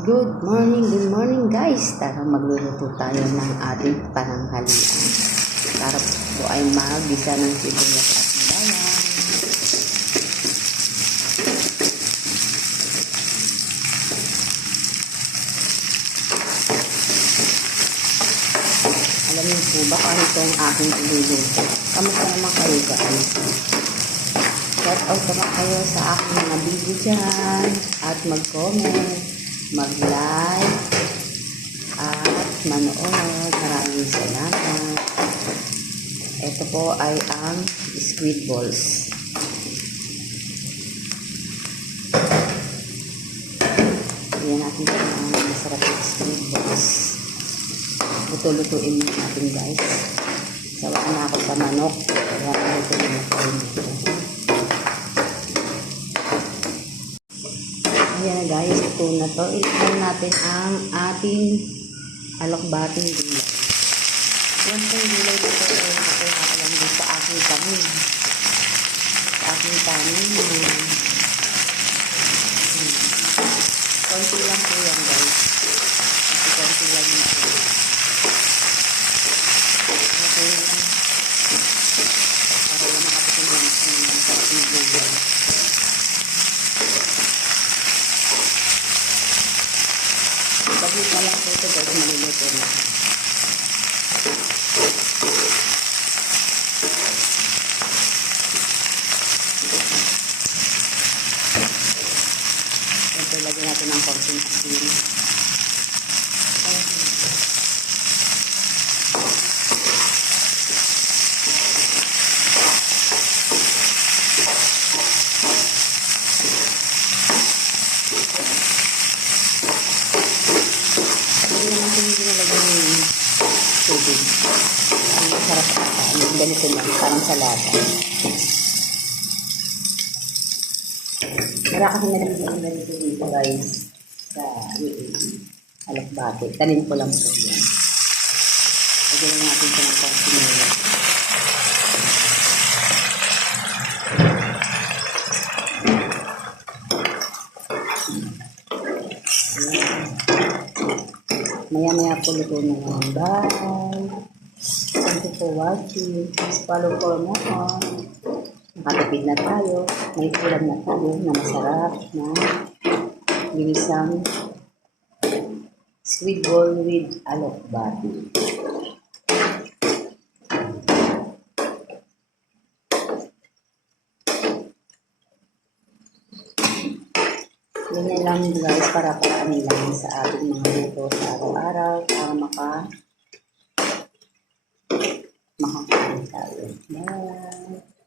Good morning guys. Tara magluluto tayo ng ating pananghalian. Para po ay magisa ng sibuyas at bawang. Alam niyo po ba kung itong aking iluluto? Kamusta naman kayo guys? Shout out naman kayo sa aking mga video dyan at mag-comment, mag-like at manood. Maraming salamat. Ito po ay ang squid balls. Yan natin ang masarap yung squid balls. Luto-lutuin natin guys. Sawa na ako sa manok. Kaya lutuin natin ito. Ayan na guys, ito na to. Ilagay natin ang ating alokbating gulay. Yan po yung gulay dito ay nakuha ko lang din sa aking tanim. Sa aking tanim. Konti lang po yan guys. Kasi konti lang yun po. Okay lang. Para lang makapitin lang sa ating gulay. Bagay na lang po ito guys, maluluto na. Ito, lagyan natin ng konting asin. Tubig. Ang masarap sa kain. Ganito lang, parang salata. Wala kasi nalagyan ganito dito guys sa alokbate. Tanin ko lang po yan. Lagyan lang natin ito ng konsinila. Maya-maya po luto na naman. Bye! Thank you for watching. Please follow for more. Nakatipid na tayo. May ulam na tayo na masarap na ginisang squid ball with alokbate. Ganyan lang guys, para paraan lang sa ating mga luto sa araw-araw para makakain tayo. Bye!